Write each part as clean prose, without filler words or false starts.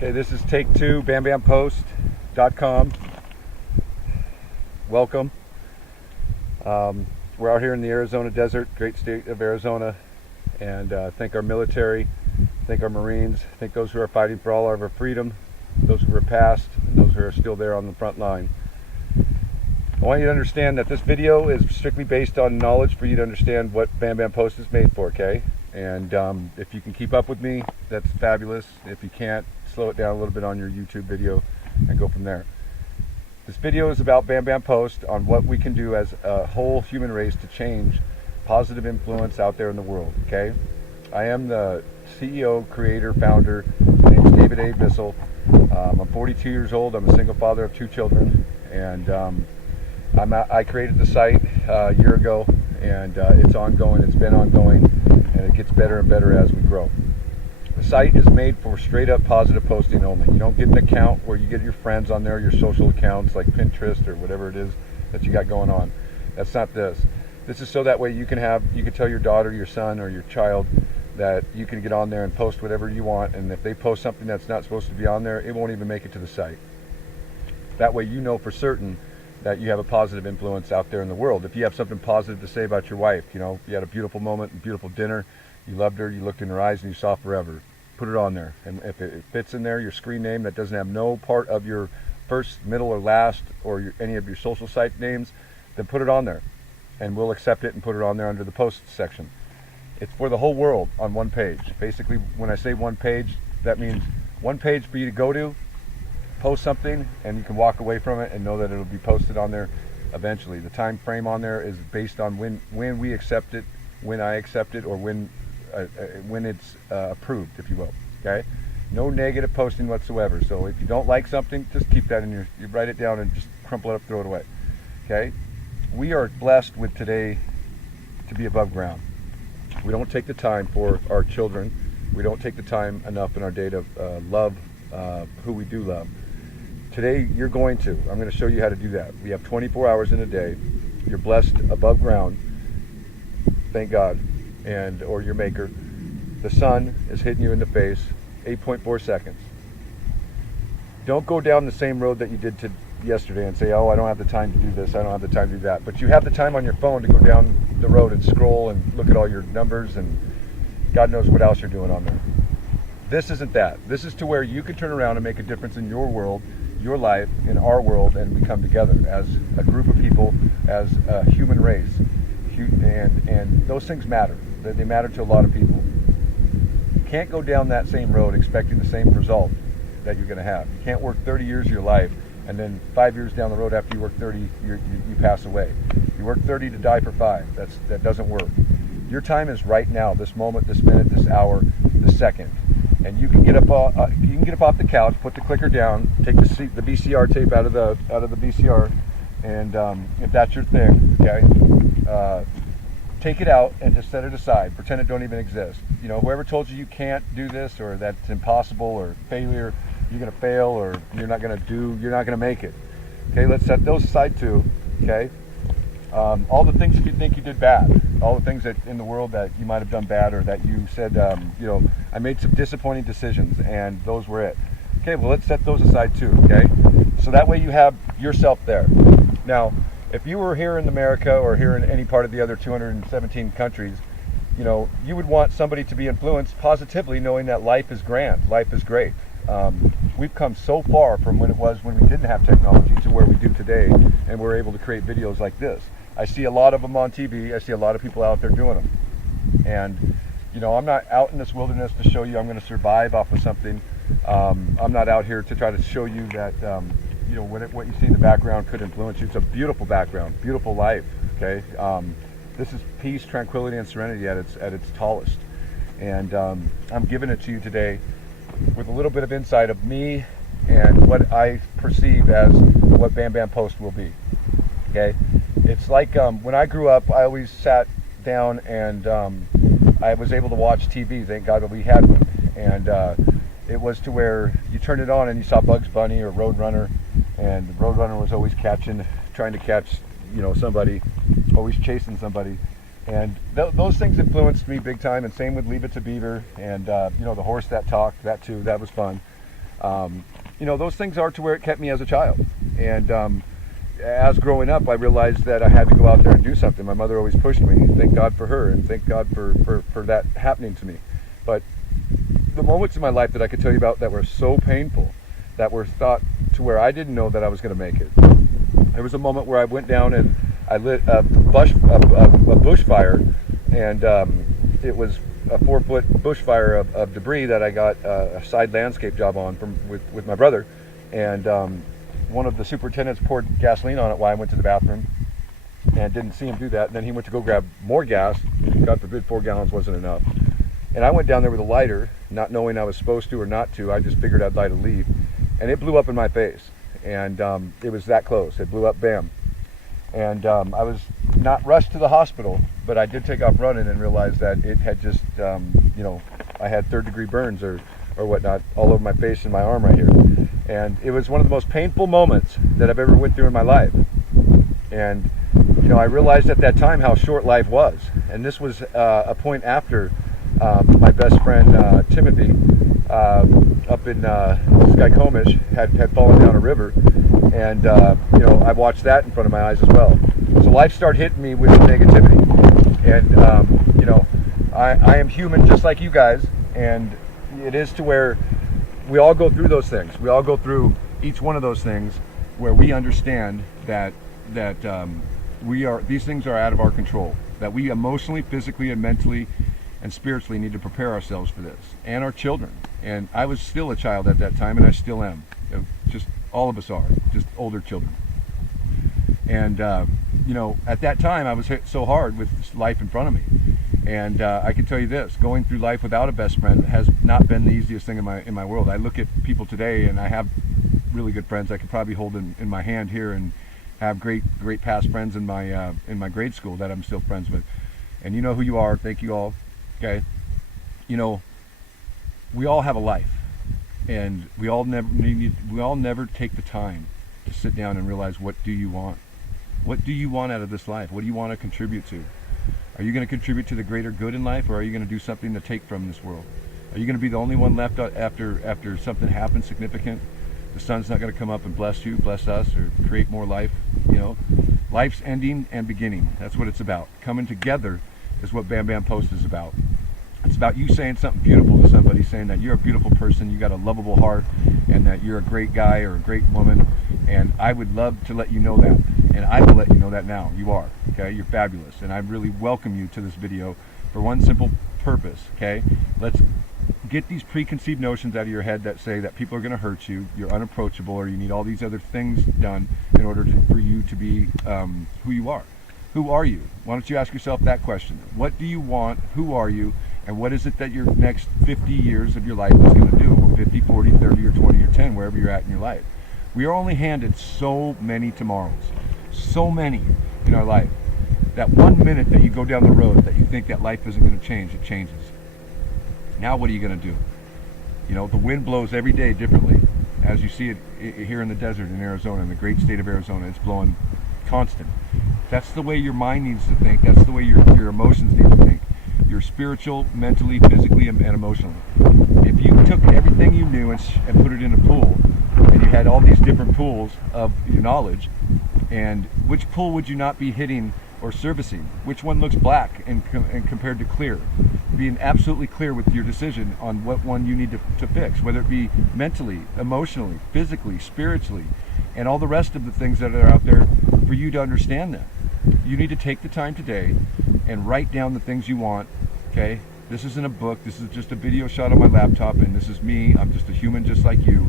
Okay, this is take two, BambamPost.com. Welcome. We're out here in the Arizona desert, great state of Arizona, and thank our military, thank our Marines, thank those who are fighting for all of our freedom, those who are past, and those who are still there on the front line. I want you to understand that this video is strictly based on knowledge for you to understand what BambamPost is made for, okay? And if you can keep up with me, that's fabulous. If you can't, slow it down a little bit on your YouTube video and go from there. This video is about BambamPost on what we can do as a whole human race to change positive influence out there in the world, okay? I am the CEO, creator, founder. My name's David A. Bissell. I'm 42 years old. I'm a single father of 2 children, and I created the site a year ago, and it's ongoing. It's been ongoing, and it gets better and better as we grow. The site is made for straight up positive posting only. You don't get an account where you get your friends on there, your social accounts like Pinterest or whatever it is that you got going on. That's not this. This is so that way you can tell your daughter, your son, or your child that you can get on there and post whatever you want, and if they post something that's not supposed to be on there, it won't even make it to the site. That way you know for certain that you have a positive influence out there in the world. If you have something positive to say about your wife, you know, you had a beautiful moment, a beautiful dinner, you loved her, you looked in her eyes and you saw forever, put it on there. And if it fits in there, your screen name that doesn't have no part of your first, middle, or last, or any of your social site names, then put it on there. And we'll accept it and put it on there under the post section. It's for the whole world on one page. Basically, when I say one page, that means one page for you to go to, post something, and you can walk away from it and know that it'll be posted on there eventually. The time frame on there is based on when we accept it, when I accept it, or when it's approved, if you will. Okay, no negative posting whatsoever. So if you don't like something, just keep that in you write it down and just crumple it up, throw it away. Okay, we are blessed with today to be above ground. We don't take the time for our children. We don't take the time enough in our day to love who we do love. Today I'm going to show you how to do that. We have 24 hours in a day. You're blessed above ground, thank God, or your maker. The sun is hitting you in the face, 8.4 seconds. Don't go down the same road that you did yesterday and say, oh, I don't have the time to do this, I don't have the time to do that. But you have the time on your phone to go down the road and scroll and look at all your numbers and God knows what else you're doing on there. This isn't that. This is to where you can turn around and make a difference in your world, your life, in our world, and we come together as a group of people, as a human race. And those things matter. They matter to a lot of people. You can't go down that same road expecting the same result that you're going to have. You can't work 30 years of your life and then 5 years down the road after you work 30, you pass away. You work 30 to die for 5. That doesn't work. Your time is right now, this moment, this minute, this hour, this second. And you can get up off the couch, put the clicker down, take the VCR tape out of the VCR, and if that's your thing, okay, take it out and just set it aside. Pretend it don't even exist. You know, whoever told you can't do this, or that's impossible, or failure, you're going to fail, or you're not going to make it. Okay, let's set those aside too. Okay, all the things you think you did bad, all the things that in the world that you might have done bad, or that you said, you know, I made some disappointing decisions and those were it. Okay, well, let's set those aside too. Okay, so that way you have yourself there. Now, if you were here in America or here in any part of the other 217 countries, you know, you would want somebody to be influenced positively, knowing that life is grand, life is great. We've come so far from when it was when we didn't have technology to where we do today, and we're able to create videos like this. I see a lot of them on TV. I see a lot of people out there doing them. And, you know, I'm not out in this wilderness to show you I'm going to survive off of something. I'm not out here to try to show you that, you know, what you see in the background could influence you. It's a beautiful background, beautiful life, okay? This is peace, tranquility, and serenity at its tallest. And I'm giving it to you today with a little bit of insight of me and what I perceive as what BambamPost will be, okay? It's like when I grew up, I always sat down and I was able to watch TV. Thank God that we had one. And it was to where you turned it on and you saw Bugs Bunny or Roadrunner, and Roadrunner was always trying to catch, you know, somebody, always chasing somebody. And those things influenced me big time, and same with Leave It to Beaver, and you know, the horse that talked, that too, that was fun. You know, those things are to where it kept me as a child. And as growing up, I realized that I had to go out there and do something. My mother always pushed me. Thank God for her, and thank God for that happening to me. But the moments in my life that I could tell you about that were so painful, that were thought to where I didn't know that I was going to make it. There was a moment where I went down and I lit a bushfire, and it was a 4-foot bushfire of debris that I got a side landscape job on with my brother, and one of the superintendents poured gasoline on it while I went to the bathroom, and didn't see him do that. And then he went to go grab more gas. God forbid 4 gallons wasn't enough. And I went down there with a lighter, not knowing I was supposed to or not to. I just figured I'd light a leaf, and it blew up in my face. And it was that close. It blew up, bam. And I was not rushed to the hospital, but I did take off running and realized that it had just, you know, I had 3rd-degree burns or whatnot all over my face and my arm right here. And it was one of the most painful moments that I've ever went through in my life. And, you know, I realized at that time how short life was. And this was a point after my best friend, Timothy, up in Skycomish, had fallen down a river. And, you know, I watched that in front of my eyes as well. So life started hitting me with negativity. And, you know, I am human just like you guys. And it is to where we all go through those things. We all go through each one of those things where we understand that these things are out of our control. That we emotionally, physically, and mentally and spiritually need to prepare ourselves for this, and our children. And I was still a child at that time, and I still am. Just all of us are, just older children. And you know, at that time, I was hit so hard with life in front of me. And I can tell you this: going through life without a best friend has not been the easiest thing in my world. I look at people today, and I have really good friends I could probably hold in my hand here, and have great past friends in my grade school that I'm still friends with. And you know who you are. Thank you all. Okay, you know, we all have a life, and we all never take the time to sit down and realize, what do you want? What do you want out of this life? What do you want to contribute to? Are you going to contribute to the greater good in life, or are you going to do something to take from this world? Are you going to be the only one left after something happens significant? The sun's not going to come up and bless you, bless us, or create more life. You know, life's ending and beginning. That's what it's about. Coming together is what BambamPost is about. It's about you saying something beautiful to somebody, saying that you're a beautiful person, you got a lovable heart, and that you're a great guy or a great woman. And I would love to let you know that. And I will let you know that now. You are. Okay? You're fabulous. And I really welcome you to this video for one simple purpose. Okay? Let's get these preconceived notions out of your head that say that people are going to hurt you, you're unapproachable, or you need all these other things done in order for you to be who you are. Who are you? Why don't you ask yourself that question? What do you want? Who are you? And what is it that your next 50 years of your life is going to do? Or 50, 40, 30, or 20, or 10, wherever you're at in your life. We are only handed so many tomorrows. So many in our life. That 1 minute that you go down the road that you think that life isn't going to change, it changes. Now what are you going to do? You know, the wind blows every day differently. As you see it here in the desert in Arizona, in the great state of Arizona, it's blowing constant. That's the way your mind needs to think. That's the way your emotions need to think. Your spiritual, mentally, physically, and emotionally. If you took everything you knew and put it in a pool, and you had all these different pools of your knowledge, and which pool would you not be hitting or servicing? Which one looks black and compared to clear? Being absolutely clear with your decision on what one you need to fix, whether it be mentally, emotionally, physically, spiritually, and all the rest of the things that are out there for you to understand that. You need to take the time today and write down the things you want. Okay, this isn't a book, this is just a video shot on my laptop, and this is me. I'm just a human just like you,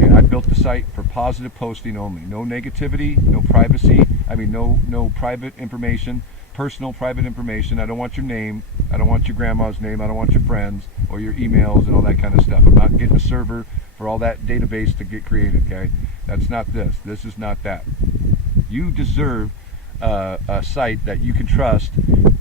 and I built the site for positive posting only. No negativity, no privacy, no private information, personal private information. I don't want your name, I don't want your grandma's name, I don't want your friends or your emails and all that kind of stuff. I'm not getting a server for all that database to get created. Okay, that's not this. This is not that. You deserve a site that you can trust,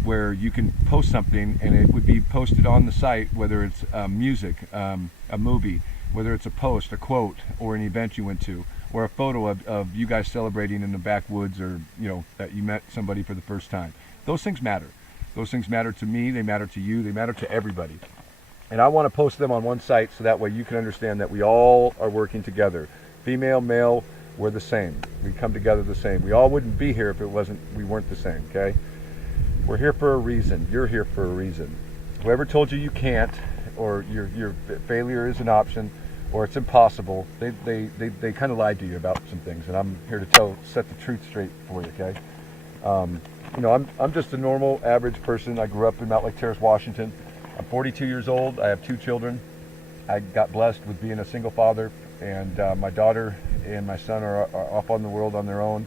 where you can post something and it would be posted on the site, whether it's music, a movie, whether it's a post, a quote, or an event you went to, or a photo of you guys celebrating in the backwoods, or you know, that you met somebody for the first time. Those things matter. Those things matter to me, they matter to you, they matter to everybody. And I want to post them on one site so that way you can understand that we all are working together. Female, male, we're the same. We come together the same. We all wouldn't be here if we weren't the same, okay? We're here for a reason. You're here for a reason. Whoever told you you can't, or your failure is an option, or it's impossible, they kind of lied to you about some things, and I'm here to set the truth straight for you, okay? I'm just a normal, average person. I grew up in Mount Lake Terrace, Washington. I'm 42 years old. I have 2 children. I got blessed with being a single father, and my daughter and my son are off on the world on their own,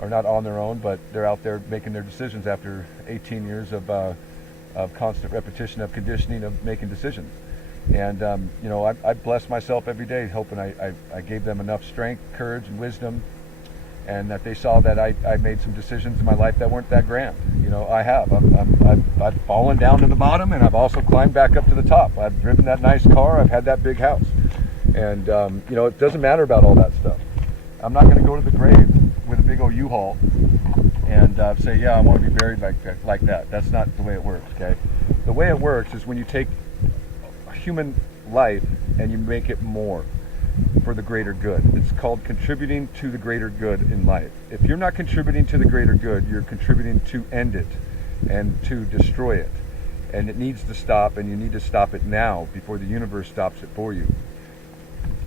or not on their own, but they're out there making their decisions after 18 years of constant repetition, of conditioning, of making decisions. And I bless myself every day, hoping I gave them enough strength, courage, and wisdom, and that they saw that I made some decisions in my life that weren't that grand. I have. I've fallen down to the bottom, and I've also climbed back up to the top. I've driven that nice car. I've had that big house. And, it doesn't matter about all that stuff. I'm not going to go to the grave with a big old U-Haul and say, yeah, I want to be buried like that. That's not the way it works, okay? The way it works is when you take a human life and you make it more for the greater good. It's called contributing to the greater good in life. If you're not contributing to the greater good, you're contributing to end it and to destroy it. And it needs to stop, and you need to stop it now before the universe stops it for you.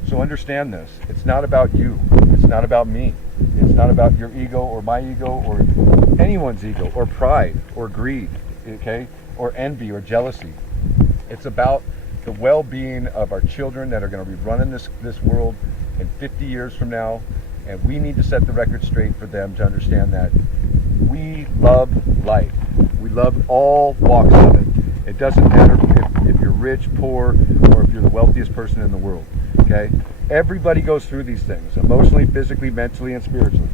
So understand this. It's not about you. It's not about me. It's not about your ego or my ego or anyone's ego or pride or greed, okay? Or envy or jealousy. It's about the well-being of our children that are going to be running this world in 50 years from now, and we need to set the record straight for them to understand that we love life. We love all walks of it. It doesn't matter if you're rich, poor, or if you're the wealthiest person in the world, okay? Everybody goes through these things, emotionally, physically, mentally, and spiritually.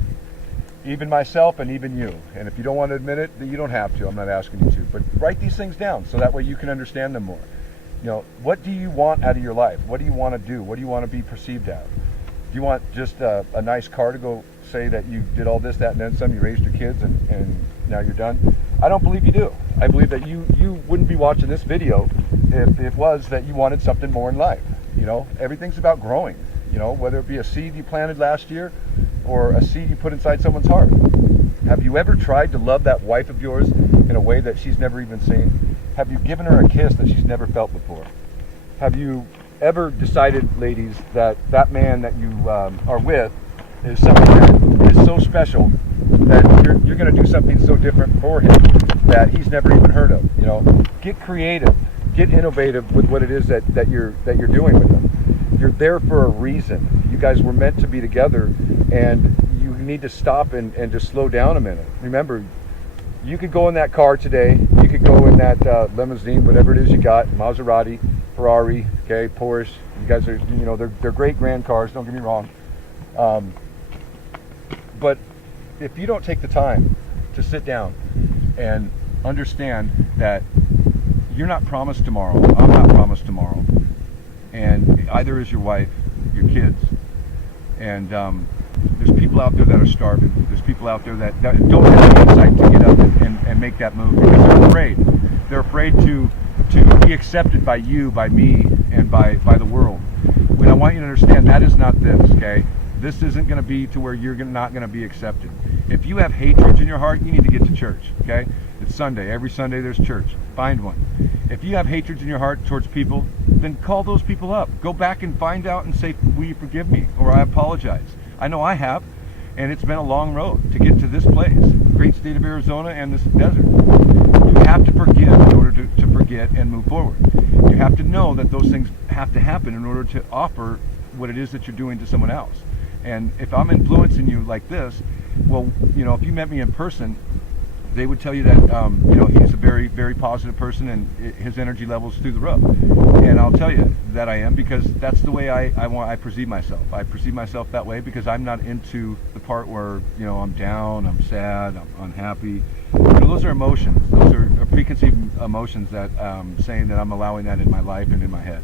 Even myself and even you. And if you don't want to admit it, then you don't have to. I'm not asking you to. But write these things down so that way you can understand them more. What do you want out of your life? What do you want to do? What do you want to be perceived as? Do you want just a nice car to go say that you did all this, that, and then some, you raised your kids, and now you're done? I don't believe you do. I believe that you wouldn't be watching this video if it was that you wanted something more in life. Everything's about growing, whether it be a seed you planted last year or a seed you put inside someone's heart. Have you ever tried to love that wife of yours in a way that she's never even seen? Have you given her a kiss that she's never felt before? Have you ever decided, ladies, that man that you are with is something that is so special that you're going to do something so different for him that he's never even heard of? Get creative, get innovative with what it is that you're doing with them. You're there for a reason. You guys were meant to be together, and you need to stop and just slow down a minute. Remember, you could go in that car today. You could go in that limousine, whatever it is you got, Maserati, Ferrari, okay, Porsche. You guys are, they're great grand cars. Don't get me wrong. But if you don't take the time to sit down and understand that you're not promised tomorrow, I'm not promised tomorrow, and either is your wife, your kids, and there's people out there that are starving. There's people out there that don't have the insight to get up and make that move because they're afraid. They're afraid to be accepted by you, by me, and by the world. When I want you to understand, that is not this, okay? This isn't going to be to where you're not going to be accepted. If you have hatred in your heart, you need to get to church, okay? It's Sunday. Every Sunday there's church. Find one. If you have hatred in your heart towards people, then call those people up. Go back and find out and say, will you forgive me? Or I apologize. I know I have, and it's been a long road to get to this place, great state of Arizona and this desert. You have to forgive in order to forget and move forward. You have to know that those things have to happen in order to offer what it is that you're doing to someone else. And if I'm influencing you like this, well, if you met me in person, they would tell you that, he's a very, very positive person and his energy level's through the roof. And I'll tell you that I am, because that's the way I perceive myself. I perceive myself that way because I'm not into the part where, I'm down, I'm sad, I'm unhappy. Those are emotions. Those are preconceived emotions that saying that I'm allowing that in my life and in my head.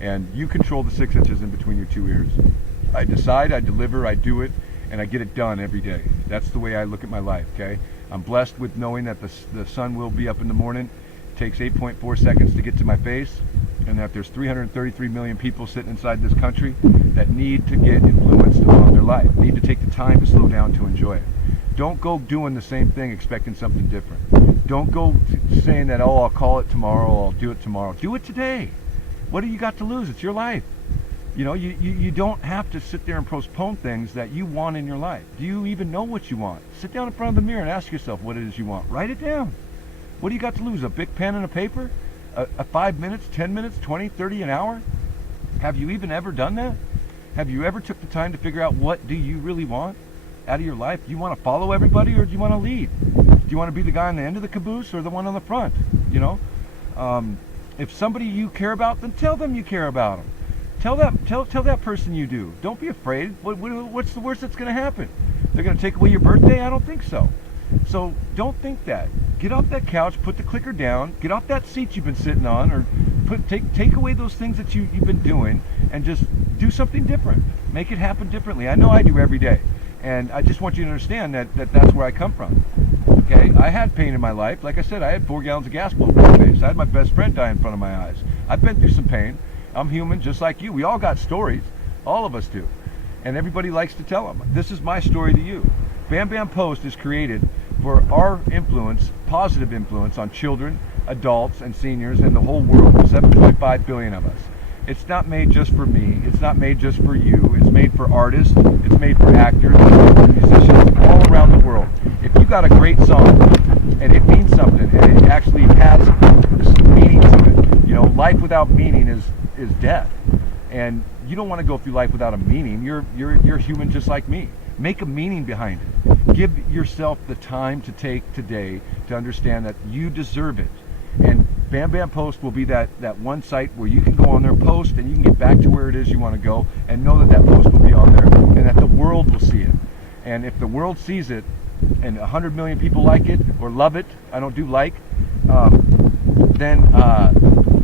And you control the 6 inches in between your 2 ears. I decide, I deliver, I do it, and I get it done every day. That's the way I look at my life, okay? I'm blessed with knowing that the sun will be up in the morning. It takes 8.4 seconds to get to my face. and that there's 333 million people sitting inside this country that need to get influenced on their life, need to take the time to slow down to enjoy it. Don't go doing the same thing expecting something different. Don't go saying that, oh, I'll call it tomorrow, I'll do it tomorrow. Do it today. What do you got to lose? It's your life. You know, you don't have to sit there and postpone things that you want in your life. Do you even know what you want? Sit down in front of the mirror and ask yourself what it is you want. Write it down. What do you got to lose? A big pen and a paper? A 5 minutes, 10 minutes, 20, 30, an hour? Have you even ever done that? Have you ever took the time to figure out what do you really want out of your life? Do you want to follow everybody, or do you want to lead? Do you want to be the guy on the end of the caboose or the one on the front? You know, if somebody you care about, then tell them you care about them. Tell that person you do. Don't be afraid. What's the worst that's going to happen? They're going to take away your birthday? I don't think so. So don't think that. Get off that couch, put the clicker down, get off that seat you've been sitting on, or take away those things that you've been doing, and just do something different. Make it happen differently. I know I do every day, and I just want you to understand that that's where I come from. Okay, I had pain in my life. Like I said, I had 4 gallons of gas blown in my face. I had my best friend die in front of my eyes. I've been through some pain. I'm human just like you. We all got stories. All of us do. And everybody likes to tell them. This is my story to you. BambamPost is created for our influence, positive influence on children, adults, and seniors, and the whole world, 7.5 billion of us. It's not made just for me. It's not made just for you. It's made for artists. It's made for actors, it's made for musicians all around the world. If you got a great song and it means something and it actually has meaning to it, you know, life without meaning is death. And you don't want to go through life without a meaning. You're human just like me. Make a meaning behind it. Give yourself the time to take today to understand that you deserve it. And BambamPost will be that one site where you can go on there, post, and you can get back to where it is you want to go, and know that post will be on there, and that the world will see it. And if the world sees it, and 100 million people like it or love it, I don't do like, then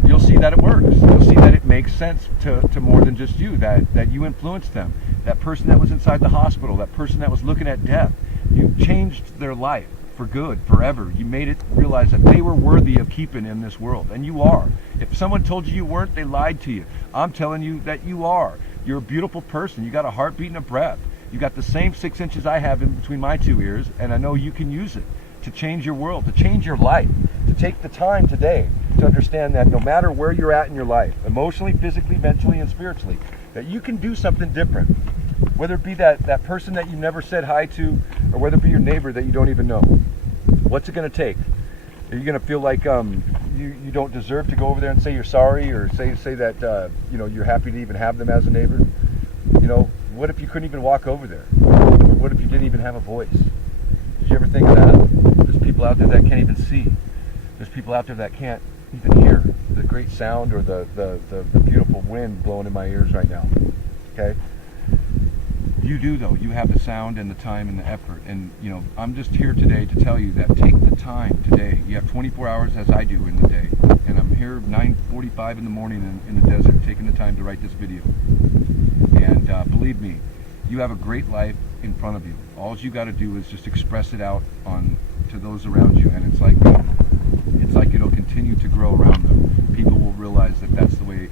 you'll see that it works. You'll see that it makes sense to more than just you, that you influenced them. That person that was inside the hospital, that person that was looking at death, you changed their life for good, forever. You made it realize that they were worthy of keeping in this world, and you are. If someone told you you weren't, they lied to you. I'm telling you that you are. You're a beautiful person. You got a heartbeat and a breath. You got the same 6 inches I have in between my 2 ears, and I know you can use it to change your world, to change your life, to take the time today to understand that no matter where you're at in your life, emotionally, physically, mentally, and spiritually, that you can do something different. Whether it be that person that you never said hi to, or whether it be your neighbor that you don't even know. What's it going to take? Are you going to feel like you don't deserve to go over there and say you're sorry, or say that you know, you're happy to even have them as a neighbor? You know, what if you couldn't even walk over there? What if you didn't even have a voice? Did you ever think of that? There's people out there that can't even see. There's people out there that can't even hear the great sound or the beautiful wind blowing in my ears right now. Okay? You do, though. You have the sound and the time and the effort. And, you know, I'm just here today to tell you that take the time today. You have 24 hours as I do in the day. And I'm here 9:45 in the morning in the desert taking the time to write this video. And believe me, you have a great life in front of you. All you got to do is just express it out to those around you. And it's like it'll continue to grow around them. People will realize that that's the way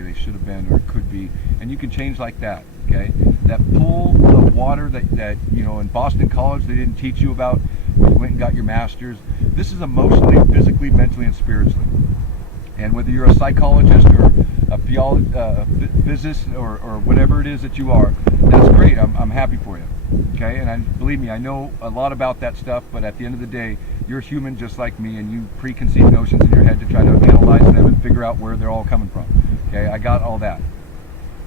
they should have been or could be. And you can change like that. Okay, that pool of water that you know in Boston College they didn't teach you about, where you went and got your master's. This is emotionally, physically, mentally, and spiritually. And whether you're a psychologist or a physicist or whatever it is that you are, that's great. I'm happy for you. Okay, and believe me, I know a lot about that stuff. But at the end of the day, you're human just like me, and you preconceived notions in your head to try to analyze them and figure out where they're all coming from. Okay, I got all that.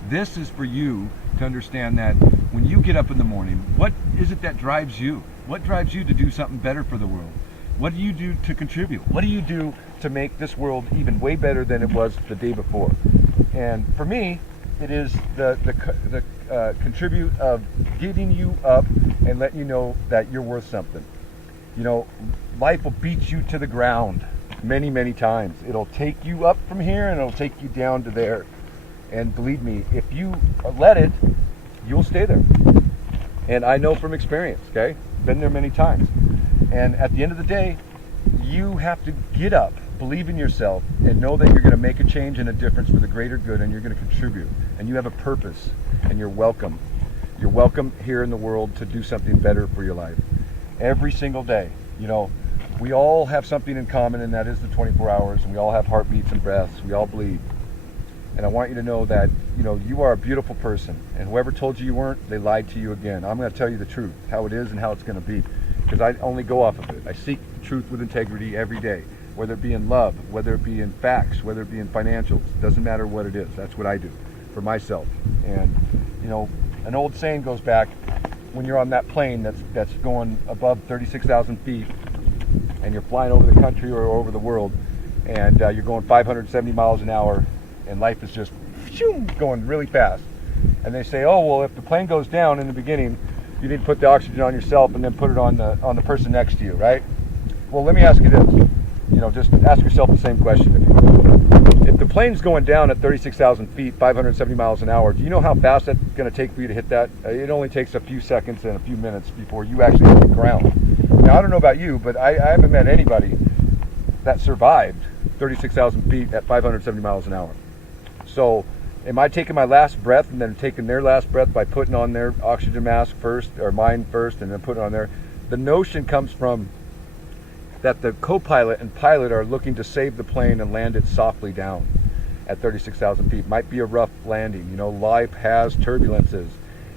This is for you to understand that when you get up in the morning, what is it that drives you? What drives you to do something better for the world? What do you do to contribute? What do you do to make this world even way better than it was the day before? And for me, it is the contribute of getting you up and letting you know that you're worth something. You know, life will beat you to the ground many, many times. It'll take you up from here and it'll take you down to there. And believe me, if you let it, you'll stay there. And I know from experience, okay? Been there many times. And at the end of the day, you have to get up believe in yourself and know that you're going to make a change and a difference for the greater good, and you're going to contribute, and you have a purpose, and you're welcome. You're welcome here in the world to do something better for your life. Every single day, we all have something in common, and that is the 24 hours, and we all have heartbeats and breaths. We all bleed. And I want you to know that, you are a beautiful person, and whoever told you you weren't, they lied to you again. I'm going to tell you the truth, how it is and how it's going to be, because I only go off of it. I seek truth with integrity every day, whether it be in love, whether it be in facts, whether it be in financials. Doesn't matter what it is. That's what I do for myself. And, an old saying goes back, when you're on that plane that's going above 36,000 feet, and you're flying over the country or over the world, and you're going 570 miles an hour, and life is just going really fast. And they say, oh, well, if the plane goes down in the beginning, you need to put the oxygen on yourself and then put it on the person next to you, right? Well, let me ask you this. Just ask yourself the same question, if you will. If the plane's going down at 36,000 feet, 570 miles an hour, do you know how fast that's going to take for you to hit that? It only takes a few seconds and a few minutes before you actually hit the ground. Now, I don't know about you, but I haven't met anybody that survived 36,000 feet at 570 miles an hour. So, am I taking my last breath and then taking their last breath by putting on their oxygen mask first, or mine first, and then putting it on there? The notion comes from that the co-pilot and pilot are looking to save the plane and land it softly down at 36,000 feet. Might be a rough landing. Life has turbulences.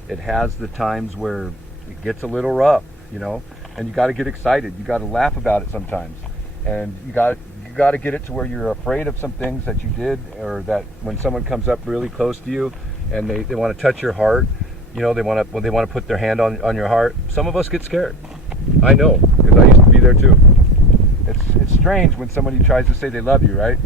It has the times where it gets a little rough, and you got to get excited. You got to laugh about it sometimes. And you got to get it to where you're afraid of some things that you did, or that when someone comes up really close to you and they want to touch your heart, they want to put their hand on your heart. Some of us get scared. I know, because I used to be there too. It's strange when somebody tries to say they love you, right?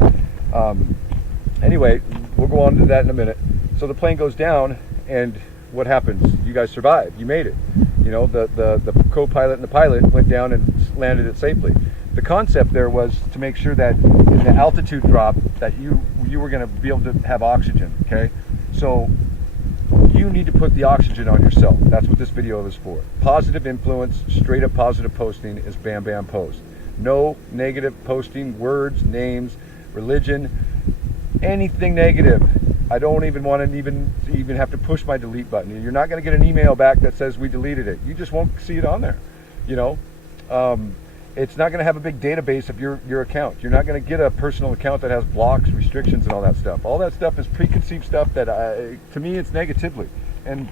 Anyway, we'll go on to that in a minute. So the plane goes down, and what happens? You guys survived. You made it. The co-pilot and the pilot went down and landed it safely. The concept there was to make sure that in the altitude drop that you were going to be able to have oxygen, okay? So you need to put the oxygen on yourself. That's what this video is for. Positive influence, straight up positive posting is BambamPost. No negative posting, words, names, religion, anything negative. I don't even want to even have to push my delete button. You're not going to get an email back that says we deleted it. You just won't see it on there. It's not going to have a big database of your account. You're not going to get a personal account that has blocks, restrictions, and all that stuff. All that stuff is preconceived stuff that, to me, it's negatively. And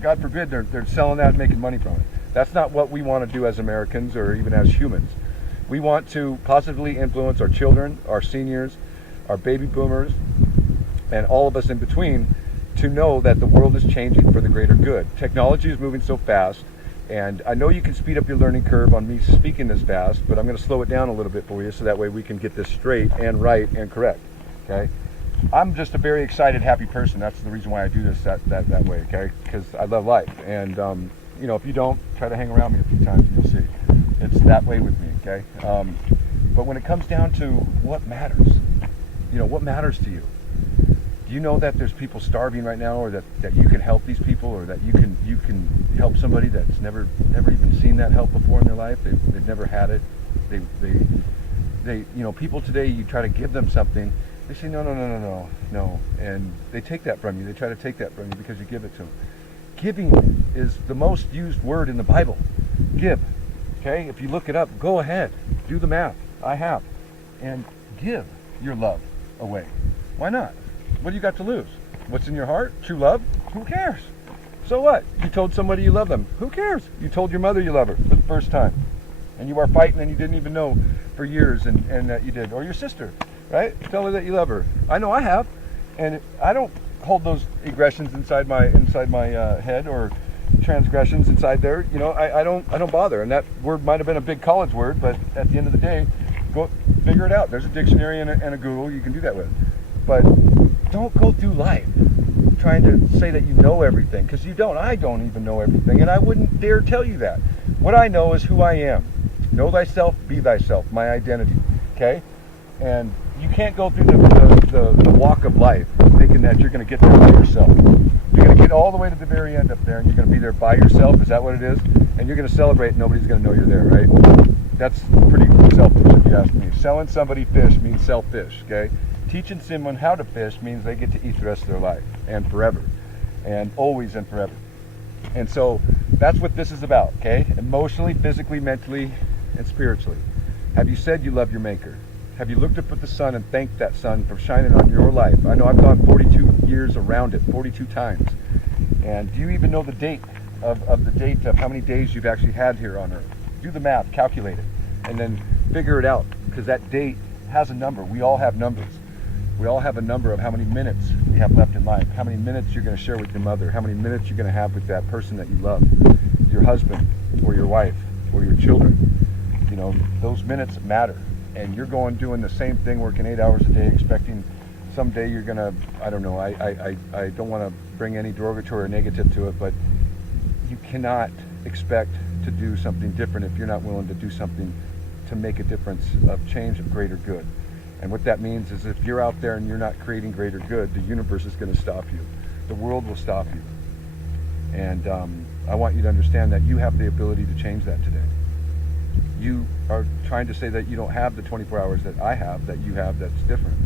God forbid, they're selling that and making money from it. That's not what we want to do as Americans, or even as humans. We want to positively influence our children, our seniors, our baby boomers, and all of us in between, to know that the world is changing for the greater good. Technology is moving so fast, and I know you can speed up your learning curve on me speaking this fast, but I'm going to slow it down a little bit for you, so that way we can get this straight and right and correct. Okay? I'm just a very excited, happy person. That's the reason why I do this that way. Okay? Because I love life, and if you don't, try to hang around me a few times and you'll see. It's that way with me, okay? But when it comes down to what matters, what matters to you? Do you know that there's people starving right now, or that you can help these people, or that you can help somebody that's never even seen that help before in their life? They've never had it. They people today, you try to give them something, they say no, and they take that from you. They try to take that from you because you give it to them. Giving is the most used word in the Bible. Give. Okay? If you look it up, go ahead. Do the math. I have. And give your love away. Why not? What do you got to lose? What's in your heart? True love? Who cares? So what? You told somebody you love them. Who cares? You told your mother you love her for the first time. And you are fighting and you didn't even know for years and that you did. Or your sister, right? Tell her that you love her. I know I have. And I don't hold those aggressions inside my head, or transgressions inside there. I don't bother. And that word might have been a big college word, but at the end of the day, go figure it out. There's a dictionary and a Google you can do that with. But don't go through life trying to say that you know everything, because you don't. I don't even know everything, and I wouldn't dare tell you that. What I know is who I am. Know thyself, be thyself, my identity. Okay? And you can't go through the walk of life thinking that you're going to get there by yourself. You're going to get all the way to the very end up there, and you're going to be there by yourself. Is that what it is? And you're going to celebrate, and nobody's going to know you're there, right? That's pretty self selfish, if you ask me. Selling somebody fish means sell fish, okay? Teaching someone how to fish means they get to eat the rest of their life, and forever, and always and forever. And so that's what this is about, okay? Emotionally, physically, mentally, and spiritually. Have you said you love your Maker? Have you looked up at the sun and thanked that sun for shining on your life? I know I've gone 42 years around it, 42 times. And do you even know the date of how many days you've actually had here on Earth? Do the math, calculate it, and then figure it out, because that date has a number. We all have numbers. We all have a number of how many minutes we have left in life, how many minutes you're going to share with your mother, how many minutes you're going to have with that person that you love, your husband or your wife or your children. You know, those minutes matter. And you're doing the same thing, working 8 hours a day, expecting someday you're going to, I don't know, I don't want to bring any derogatory or negative to it, but you cannot expect to do something different if you're not willing to do something to make a difference of change of greater good. And what that means is if you're out there and you're not creating greater good, the universe is going to stop you. The world will stop you. And I want you to understand that you have the ability to change that today. You are trying to say that you don't have the 24 hours that I have, that you have, that's different.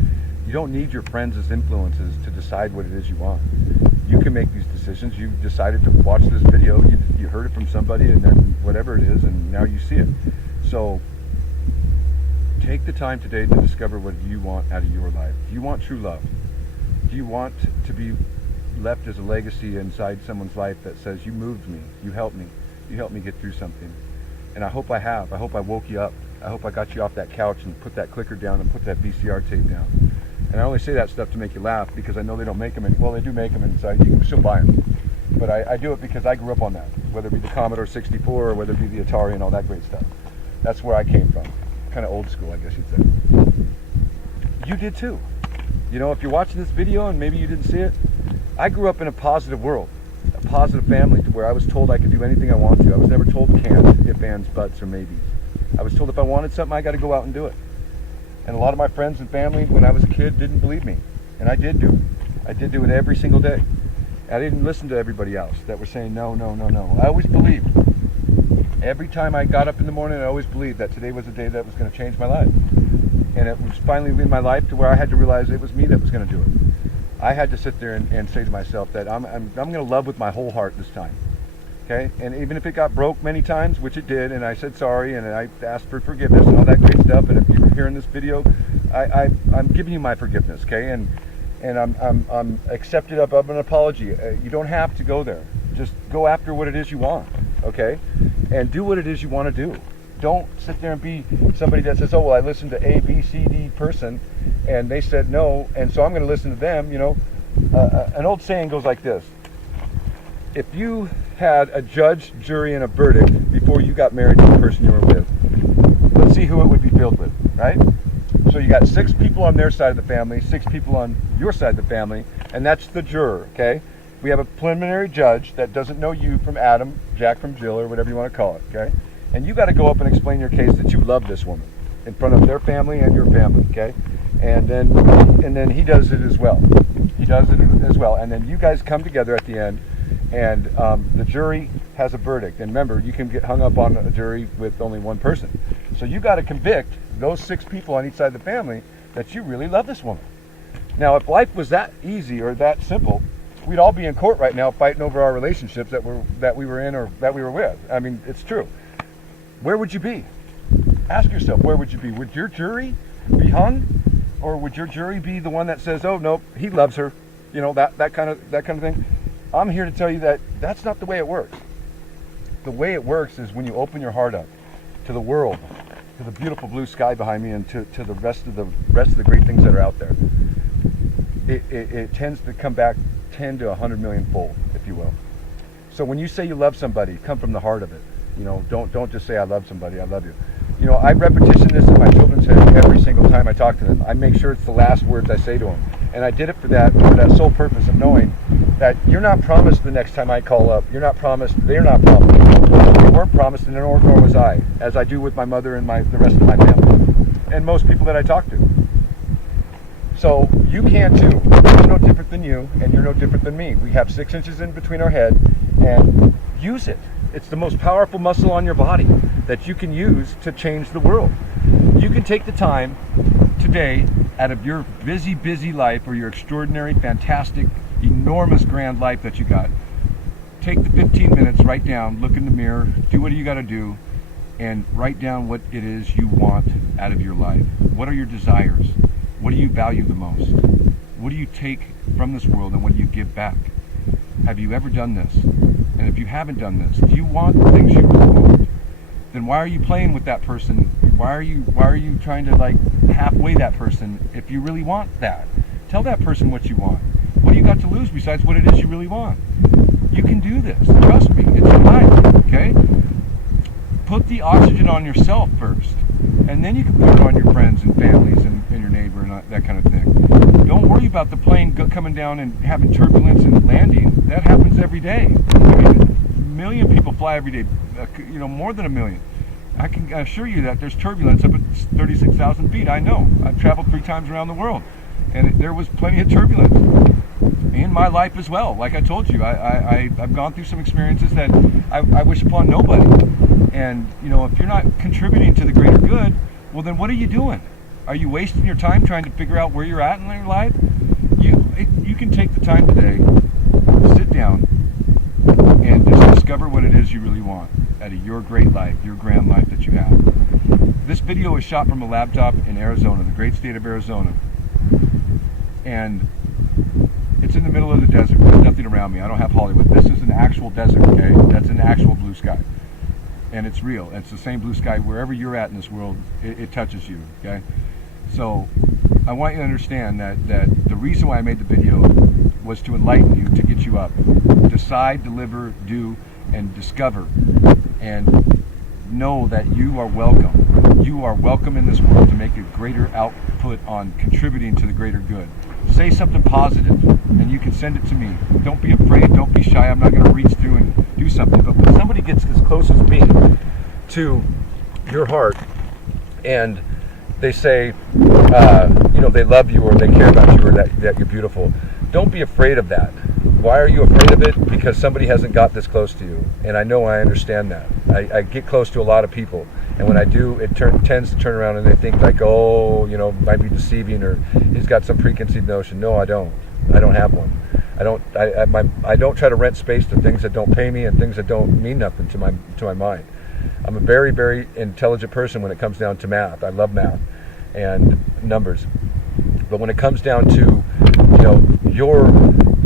You don't need your friends as influences to decide what it is you want. You can make these decisions. You decided to watch this video, you heard it from somebody, and then whatever it is, and now you see it. So take the time today to discover what you want out of your life. Do you want true love? Do you want to be left as a legacy inside someone's life that says, you moved me, you helped me get through something? And I hope I have. I hope I woke you up. I hope I got you off that couch and put that clicker down and put that VCR tape down. And I only say that stuff to make you laugh, because I know they don't make them. Well, they do make them inside. You can still buy them. But I do it because I grew up on that, whether it be the Commodore 64 or whether it be the Atari and all that great stuff. That's where I came from. Kind of old school, I guess you'd say. You did too. You know, if you're watching this video and maybe you didn't see it, I grew up in a positive world, a positive family, to where I was told I could do anything I want to. I was never told can't, if, ands, buts, or maybes. I was told if I wanted something, I got to go out and do it. And a lot of my friends and family, when I was a kid, didn't believe me. And I did do it. I did do it every single day. I didn't listen to everybody else that were saying no, no, no, no. I always believed. Every time I got up in the morning, I always believed that today was a day that was going to change my life. And it was finally in my life to where I had to realize it was me that was going to do it. I had to sit there and say to myself that I'm going to love with my whole heart this time. Okay? And even if it got broke many times, which it did, and I said sorry, and I asked for forgiveness and all that great stuff, and if you're hearing this video, I'm giving you my forgiveness, okay? And I'm accepted of an apology. You don't have to go there. Just go after what it is you want, okay? And do what it is you want to do. Don't sit there and be somebody that says, oh, well, I listened to A, B, C, D person, and they said no, and so I'm going to listen to them, you know. An old saying goes like this. If you had a judge, jury, and a verdict before you got married to the person you were with, let's see who it would be filled with, right? So you got 6 people on their side of the family, 6 people on your side of the family, and that's the juror, okay? We have a preliminary judge that doesn't know you from Adam, Jack from Jill, or whatever you want to call it, okay? And you got to go up and explain your case that you love this woman in front of their family and your family, okay? And then he does it as well. He does it as well. And then you guys come together at the end, and the jury has a verdict. And remember, you can get hung up on a jury with only one person. So you got to convict those 6 people on each side of the family that you really love this woman. Now, if life was that easy or that simple, we'd all be in court right now fighting over our relationships that we were in or that we were with. I mean, it's true. Where would you be? Ask yourself, where would you be? Would your jury be hung? Or would your jury be the one that says, oh, nope, he loves her? You know, that kind of thing. I'm here to tell you that that's not the way it works. The way it works is when you open your heart up to the world, to the beautiful blue sky behind me, and to the rest of the great things that are out there. It tends to come back 10 to 100 million fold, if you will. So when you say you love somebody, come from the heart of it. You know, don't just say I love somebody, I love you. You know, I repetition this in my children's head every single time I talk to them. I make sure it's the last words I say to them. And I did it for that sole purpose of knowing that you're not promised the next time I call up. You're not promised, they're not promised. You weren't promised, and nor was I, as I do with my mother and the rest of my family. And most people that I talk to. So you can too. I'm no different than you, and you're no different than me. We have 6 inches in between our head, and use it. It's the most powerful muscle on your body that you can use to change the world. You can take the time today out of your busy life, or your extraordinary, fantastic, enormous, grand life that you got. Take the 15 minutes, write down, look in the mirror, do what you got to do, and write down what it is you want out of your life. What are your desires? What do you value the most? What do you take from this world, and what do you give back? Have you ever done this? And if you haven't done this, do you want the things you really want? Then why are you playing with that person? Why are you trying to like halfway that person if you really want that? Tell that person what you want. What do you got to lose besides what it is you really want? You can do this. Trust me, it's your life, okay? Put the oxygen on yourself first, and then you can put it on your friends and families and your neighbor and that kind of thing. Don't worry about the plane coming down and having turbulence and landing. That happens every day. I mean, a million people fly every day, more than a million. I can assure you that there's turbulence up at 36,000 feet. I know. I've traveled 3 times around the world, and there was plenty of turbulence in my life as well. Like I told you, I've gone through some experiences that I wish upon nobody. And if you're not contributing to the greater good, well then what are you doing? Are you wasting your time trying to figure out where you're at in your life? You can take the time today, sit down, and just discover what it is you really want out of your great life, your grand life that you have. This video is shot from a laptop in Arizona, the great state of Arizona. And it's in the middle of the desert. There's nothing around me. I don't have Hollywood. This is an actual desert, okay? That's an actual blue sky. And it's real. It's the same blue sky wherever you're at in this world. It touches you, okay? So I want you to understand that the reason why I made the video was to enlighten you, to get you up. Decide, deliver, do, and discover. And know that you are welcome. You are welcome in this world to make a greater output on contributing to the greater good. Say something positive, and you can send it to me. Don't be afraid. Don't be shy. I'm not going to reach through and do something. But when somebody gets as close as me to your heart, and they say, they love you, or they care about you, or that you're beautiful, don't be afraid of that. Why are you afraid of it? Because somebody hasn't got this close to you. And I know, I understand that. I get close to a lot of people. And when I do, it tends to turn around and they think like, might be deceiving, or he's got some preconceived notion. No, I don't. I don't have one. I don't try to rent space to things that don't pay me and things that don't mean nothing to my mind. I'm a very, very intelligent person when it comes down to math. I love math and numbers. But when it comes down to, your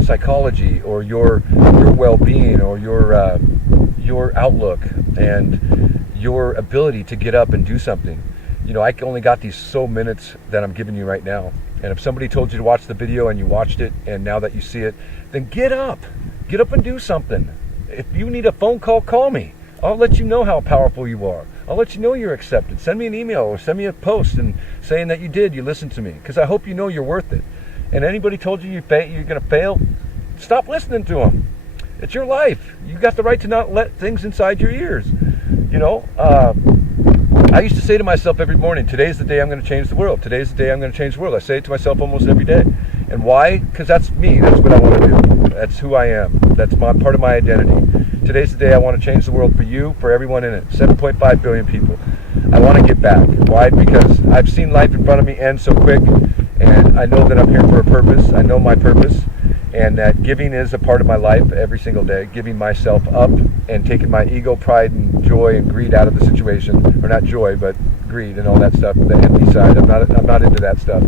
psychology, or your well-being, or your outlook, and your ability to get up and do something, I only got these minutes that I'm giving you right now. And if somebody told you to watch the video and you watched it, and now that you see it, then get up and do something. If you need a phone call, call me. I'll let you know how powerful you are. I'll let you know you're accepted. Send me an email or send me a post and saying that you listened to me, because I hope you know you're worth it. And anybody told you you're going to fail, stop listening to them. It's your life. You got the right to not let things inside your ears. I used to say to myself every morning, today's the day I'm going to change the world. Today's the day I'm going to change the world. I say it to myself almost every day. And why? Because that's me. That's what I want to do. That's who I am. That's part of my identity. Today's the day I want to change the world for you, for everyone in it. 7.5 billion people. I want to get back. Why? Because I've seen life in front of me end so quick, and I know that I'm here for a purpose. I know my purpose, and that giving is a part of my life every single day. Giving myself up and taking my ego, pride, and joy and greed out of the situation. Or not joy, but greed and all that stuff, the empty side. I'm not into that stuff.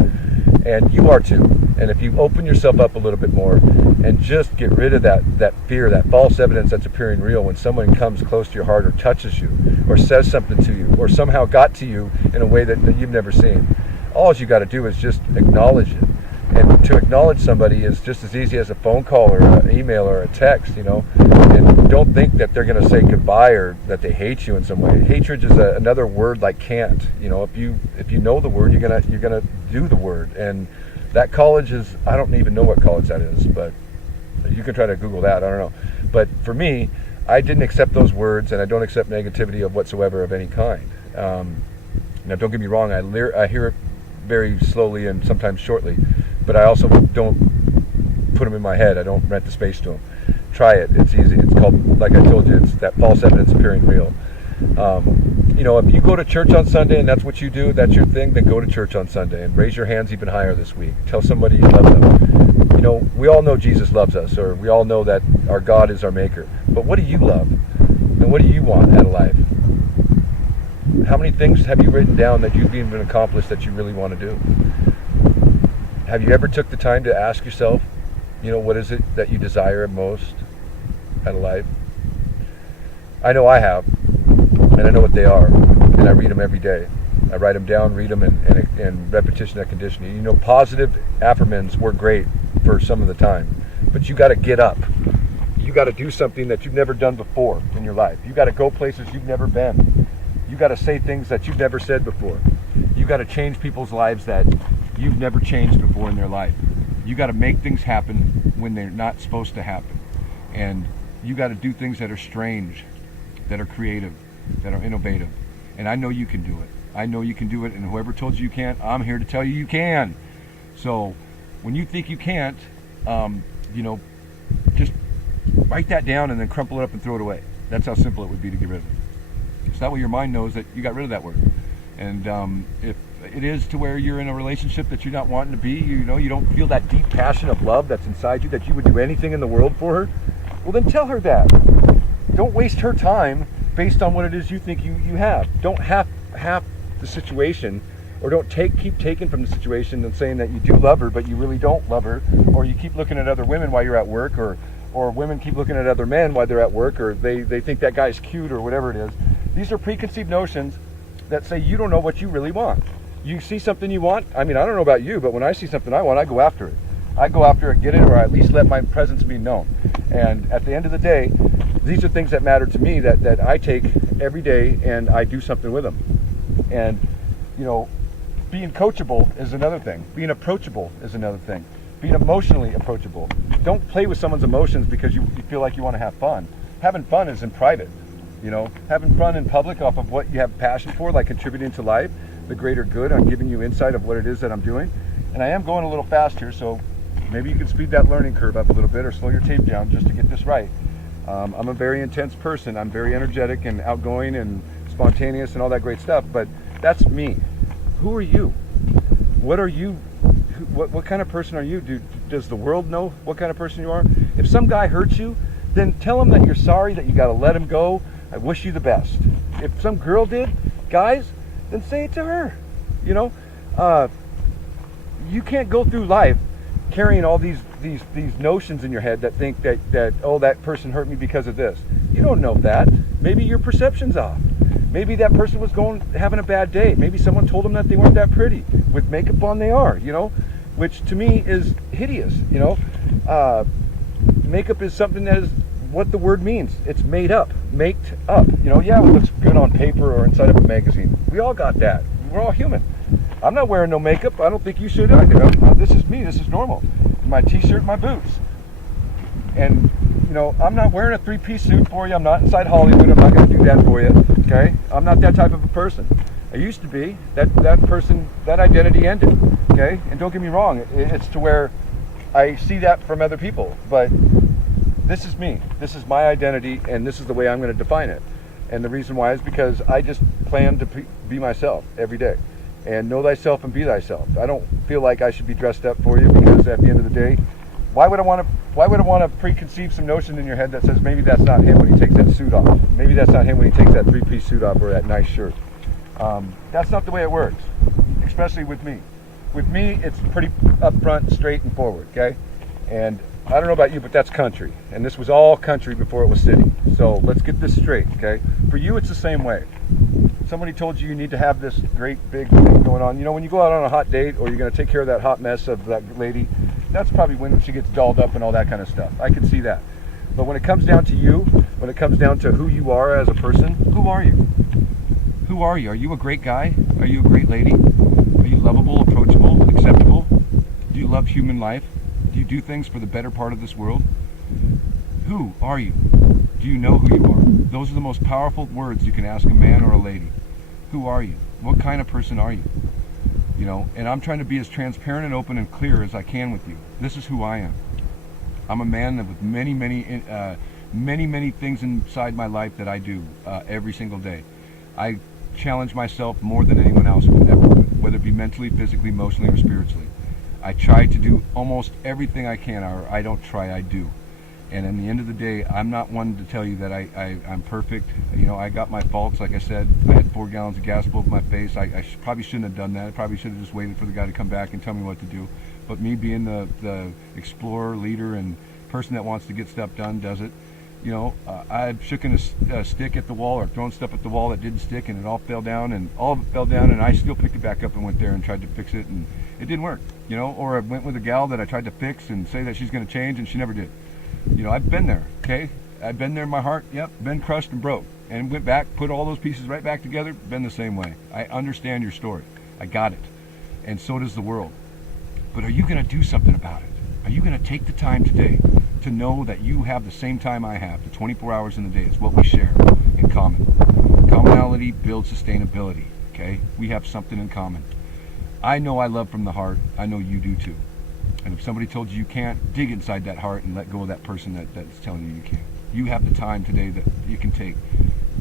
And you are too. And if you open yourself up a little bit more and just get rid of that fear, that false evidence that's appearing real when someone comes close to your heart, or touches you, or says something to you, or somehow got to you in a way that you've never seen, all you got to do is just acknowledge it. And to acknowledge somebody is just as easy as a phone call or an email or a text, And don't think that they're going to say goodbye or that they hate you in some way. Hatred is another word like can't. If you know the word, you're gonna do the word. And that college is, I don't even know what college that is, but you can try to Google that. I don't know. But for me, I didn't accept those words, and I don't accept negativity of whatsoever of any kind. Now, don't get me wrong. I hear it very slowly and sometimes shortly, but I also don't put them in my head. I don't rent the space to them. Try it. It's easy. It's called, like I told you, it's that false evidence appearing real. you know, if you go to church on Sunday and that's what you do, that's your thing, then go to church on Sunday and raise your hands even higher this week. Tell somebody you love them. You know, we all know Jesus loves us, or we all know that our God is our maker. But what do you love? And what do you want out of life? How many things have you written down that you've even accomplished that you really want to do? Have you ever took the time to ask yourself, you know, what is it that you desire most out of life? I know I have, and I know what they are, and I read them every day. I write them down, read them, and repetition and conditioning. You know, positive affirmations work great for some of the time, but you got to get up. You got to do something that you've never done before in your life. You got to go places you've never been. You got to say things that you've never said before. You got to change people's lives that you've never changed before in their life. You got to make things happen when they're not supposed to happen. And you got to do things that are strange, that are creative, that are innovative. And I know you can do it. I know you can do it, and whoever told you can't, I'm here to tell you you can. So when you think you can't, you know, just write that down and then crumple it up and throw it away. That's how simple it would be to get rid of it. So that way your mind knows that you got rid of that word. And if it is to where you're in a relationship that you're not wanting to be, you know, you don't feel that deep passion of love that's inside you, that you would do anything in the world for her, well then tell her that. Don't waste her time based on what it is you think you have. Don't half the situation, or don't keep taking from the situation and saying that you do love her but you really don't love her, or you keep looking at other women while you're at work, or women keep looking at other men while they're at work, or they think that guy's cute or whatever it is. These are preconceived notions that say you don't know what you really want. You see something you want, I mean, I don't know about you, but when I see something I want, I go after it. I go after it, get it, or at least let my presence be known. And at the end of the day, these are things that matter to me that I take every day and I do something with them. And, you know, being coachable is another thing. Being approachable is another thing. Being emotionally approachable. Don't play with someone's emotions because you feel like you want to have fun. Having fun is in private. You know, having fun in public off of what you have passion for, like contributing to life, the greater good. I'm giving you insight of what it is that I'm doing. And I am going a little fast here, so maybe you can speed that learning curve up a little bit or slow your tape down just to get this right. I'm a very intense person. I'm very energetic and outgoing and spontaneous and all that great stuff, but that's me. Who are you? What are you? What kind of person are you? Does the world know what kind of person you are? If some guy hurts you, then tell him that you're sorry, that you got to let him go. I wish you the best. If some girl did, guys, then say it to her. You know, you can't go through life carrying all these notions in your head that think that oh, that person hurt me because of this. You don't know that. Maybe your perception's off. Maybe that person was having a bad day. Maybe someone told them that they weren't that pretty. With makeup on, they are, you know, which to me is hideous, you know. Makeup is something that is what the word means. It's made up, maked up. You know, yeah, it looks good on paper or inside of a magazine. We all got that. We're all human. I'm not wearing no makeup. I don't think you should either. This is me. This is normal. My t-shirt, my boots. And, you know, I'm not wearing a three-piece suit for you. I'm not inside Hollywood. I'm not going to do that for you. Okay? I'm not that type of a person. I used to be. That person, that identity ended. Okay? And don't get me wrong. It's to where I see that from other people. But this is me. This is my identity, and this is the way I'm going to define it. And the reason why is because I just plan to be myself every day. And know thyself and be thyself. I don't feel like I should be dressed up for you, because at the end of the day, why would I want to preconceive some notion in your head that says maybe that's not him when he takes that suit off? Maybe that's not him when he takes that three-piece suit off or that nice shirt. That's not the way it works, especially with me. With me, it's pretty upfront, straight, and forward, okay? And I don't know about you, but that's country. And this was all country before it was city. So let's get this straight, okay? For you, it's the same way. Somebody told you need to have this great big thing going on. You know, when you go out on a hot date or you're going to take care of that hot mess of that lady, that's probably when she gets dolled up and all that kind of stuff. I can see that. But when it comes down to you, when it comes down to who you are as a person, who are you? Who are you? Are you a great guy? Are you a great lady? Are you lovable, approachable, acceptable? Do you love human life? Do you do things for the better part of this world? Who are you? Do you know who you are? Those are the most powerful words you can ask a man or a lady. Who are you? What kind of person are you? You know, and I'm trying to be as transparent and open and clear as I can with you. This is who I am. I'm a man with many things inside my life that I do every single day. I challenge myself more than anyone else would ever would, whether it be mentally, physically, emotionally, or spiritually. I try to do almost everything I can, or I don't try, I do. And in the end of the day, I'm not one to tell you that I'm perfect. You know, I got my faults. Like I said, I had 4 gallons of gas blow up my face. I probably shouldn't have done that. I probably should have just waited for the guy to come back and tell me what to do. But me being the explorer, leader, and person that wants to get stuff done does it. You know, I've shooken a stick at the wall or thrown stuff at the wall that didn't stick, and it all fell down, and all of it fell down, and I still picked it back up and went there and tried to fix it, and it didn't work. You know, or I went with a gal that I tried to fix and say that she's going to change, and she never did. You know, I've been there, okay? I've been there in my heart, yep, been crushed and broke. And went back, put all those pieces right back together, been the same way. I understand your story. I got it. And so does the world. But are you going to do something about it? Are you going to take the time today to know that you have the same time I have, the 24 hours in the day? It's what we share in common. Commonality builds sustainability, okay? We have something in common. I know I love from the heart. I know you do too. And if somebody told you can't, dig inside that heart and let go of that person that's telling you can't. You have the time today that you can take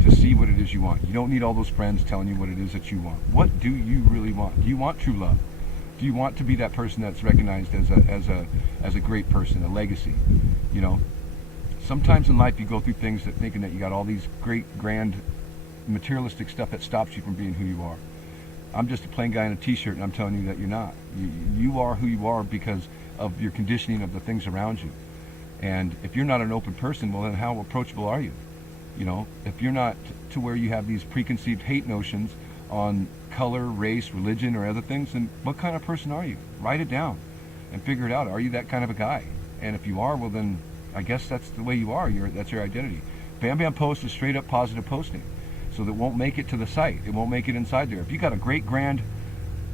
to see what it is you want. You don't need all those friends telling you what it is that you want. What do you really want? Do you want true love? Do you want to be that person that's recognized as a great person, a legacy? You know, sometimes in life you go through things that thinking that you got all these great, grand, materialistic stuff that stops you from being who you are. I'm just a plain guy in a t-shirt, and I'm telling you that you're not. You are who you are because of your conditioning of the things around you. And if you're not an open person, well, then how approachable are you? You know, if you're not to where you have these preconceived hate notions on color, race, religion, or other things, then what kind of person are you? Write it down and figure it out. Are you that kind of a guy? And if you are, well, then I guess that's the way you are. That's your identity. BambamPost is straight up positive posting. So that won't make it to the site. It won't make it inside there. If you got a great grand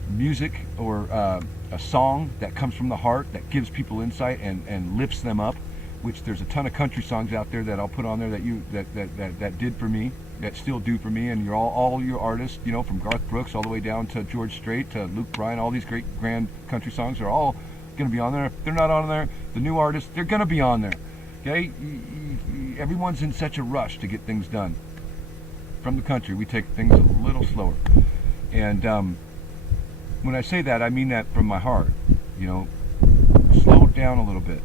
music or a song that comes from the heart that gives people insight and lifts them up, which there's a ton of country songs out there that I'll put on there that did for me, that still do for me, and you're all your artists, you know, from Garth Brooks all the way down to George Strait to Luke Bryan, all these great grand country songs are all going to be on there. If they're not on there, the new artists, they're going to be on there. Okay, everyone's in such a rush to get things done. From the country, we take things a little slower. And when I say that, I mean that from my heart. You know, slow it down a little bit.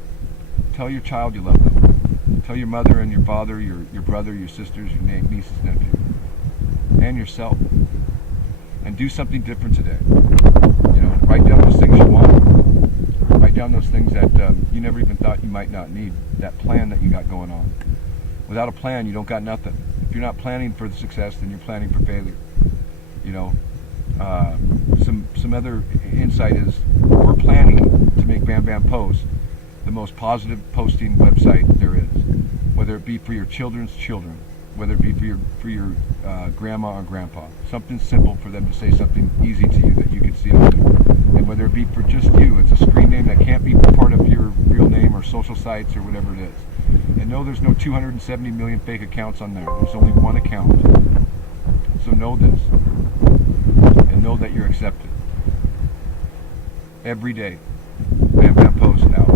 Tell your child you love them. Tell your mother and your father, your brother, your sisters, your nieces, nephews, and yourself. And do something different today. You know, write down those things you want. Write down those things that you never even thought you might not need. That plan that you got going on. Without a plan, you don't got nothing. If you're not planning for the success, then you're planning for failure. You know, some other insight is we're planning to make BambamPost the most positive posting website there is. Whether it be for your children's children, whether it be for your grandma or grandpa, something simple for them to say something easy to you that you can see out there. And whether it be for just you, it's a screen name that can't be part of your real name or social sites or whatever it is. And no, there's no 270 million fake accounts on there. There's only one account. So know this. And know that you're accepted. Every day. BambamPost out.